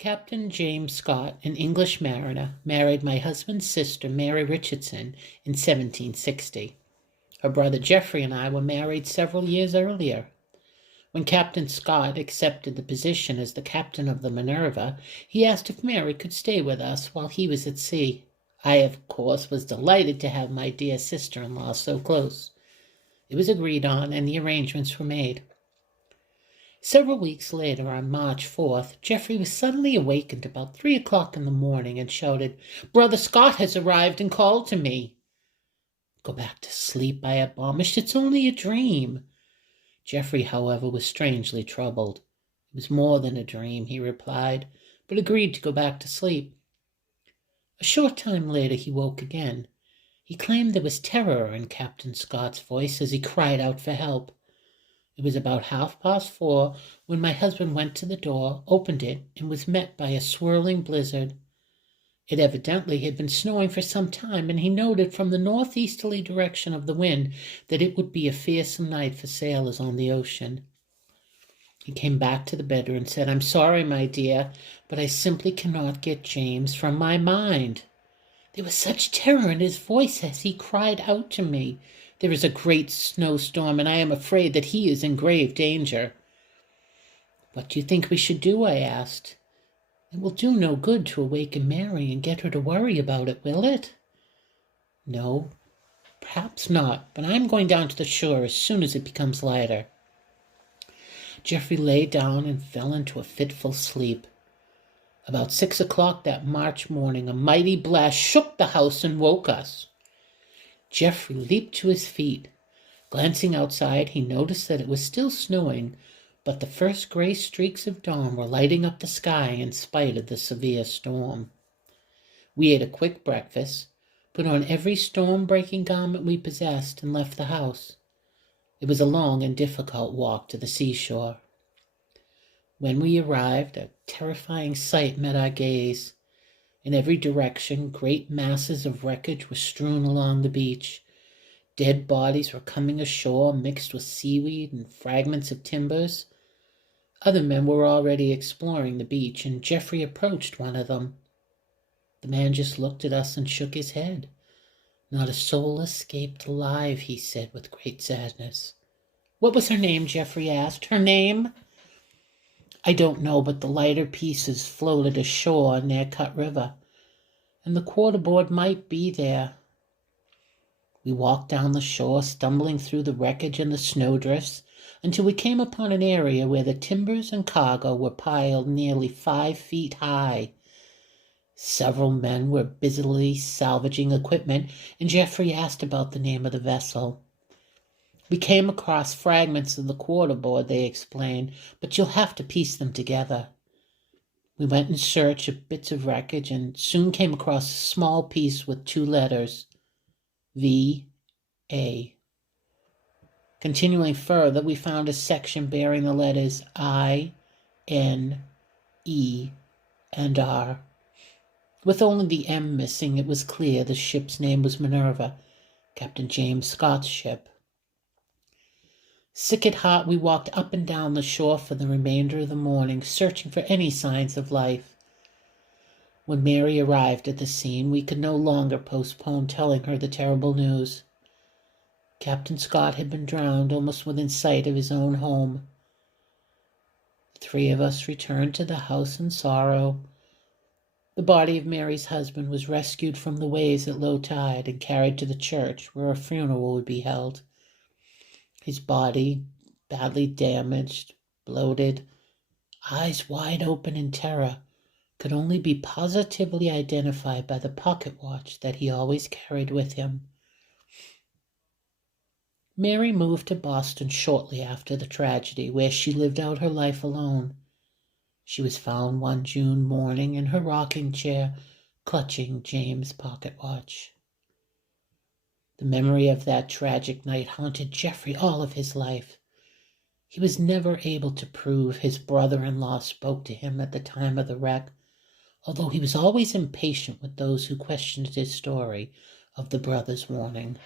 Captain James Scott, an English mariner, married my husband's sister, Mary Richardson, in 1760. Her brother Geoffrey and I were married several years earlier. When Captain Scott accepted the position as the captain of the Minerva, he asked if Mary could stay with us while he was at sea. I, of course, was delighted to have my dear sister-in-law so close. It was agreed on, and the arrangements were made. Several weeks later, on March 4th, Geoffrey was suddenly awakened about 3 o'clock in the morning and shouted, "Brother Scott has arrived and called to me." "Go back to sleep," I admonished. "It's only a dream." Geoffrey, however, was strangely troubled. "It was more than a dream," he replied, but agreed to go back to sleep. A short time later he woke again. He claimed there was terror in Captain Scott's voice as he cried out for help. It was about 4:30 when my husband went to the door, opened it, and was met by a swirling blizzard. It evidently had been snowing for some time, and he noted from the northeasterly direction of the wind that it would be a fearsome night for sailors on the ocean. He came back to the bedroom and said, "I'm sorry, my dear, but I simply cannot get James from my mind." There was such terror in his voice as he cried out to me, "There is a great snowstorm, and I am afraid that he is in grave danger." "What do you think we should do?" I asked. "It will do no good to awaken Mary and get her to worry about it, will it?" "No, perhaps not, but I am going down to the shore as soon as it becomes lighter." Geoffrey lay down and fell into a fitful sleep. About 6 o'clock that March morning, a mighty blast shook the house and woke us. Geoffrey leaped to his feet. Glancing outside, he noticed that it was still snowing, but the first gray streaks of dawn were lighting up the sky in spite of the severe storm. We ate a quick breakfast, put on every storm-breaking garment we possessed, and left the house. It was a long and difficult walk to the seashore. When we arrived, a terrifying sight met our gaze. In every direction, great masses of wreckage were strewn along the beach. Dead bodies were coming ashore mixed with seaweed and fragments of timbers. Other men were already exploring the beach, and Geoffrey approached one of them. The man just looked at us and shook his head. "Not a soul escaped alive," he said with great sadness. "What was her name?" Geoffrey asked. "Her name?" "I don't know, but the lighter pieces floated ashore near Cut River, and the quarterboard might be there." We walked down the shore, stumbling through the wreckage and the snowdrifts, until we came upon an area where the timbers and cargo were piled nearly 5 feet high. Several men were busily salvaging equipment, and Geoffrey asked about the name of the vessel. "We came across fragments of the quarterboard," they explained, "but you'll have to piece them together." We went in search of bits of wreckage and soon came across a small piece with 2 letters, V.A. Continuing further, we found a section bearing the letters I, N, E, and R. With only the M missing, it was clear the ship's name was Minerva, Captain James Scott's ship. Sick at heart, we walked up and down the shore for the remainder of the morning, searching for any signs of life. When Mary arrived at the scene, we could no longer postpone telling her the terrible news. Captain Scott had been drowned almost within sight of his own home. The 3 of us returned to the house in sorrow. The body of Mary's husband was rescued from the waves at low tide and carried to the church where a funeral would be held. His body, badly damaged, bloated, eyes wide open in terror, could only be positively identified by the pocket watch that he always carried with him. Mary moved to Boston shortly after the tragedy, where she lived out her life alone. She was found one June morning in her rocking chair, clutching James' pocket watch. The memory of that tragic night haunted Geoffrey all of his life. He was never able to prove his brother-in-law spoke to him at the time of the wreck, although he was always impatient with those who questioned his story of the brother's warning.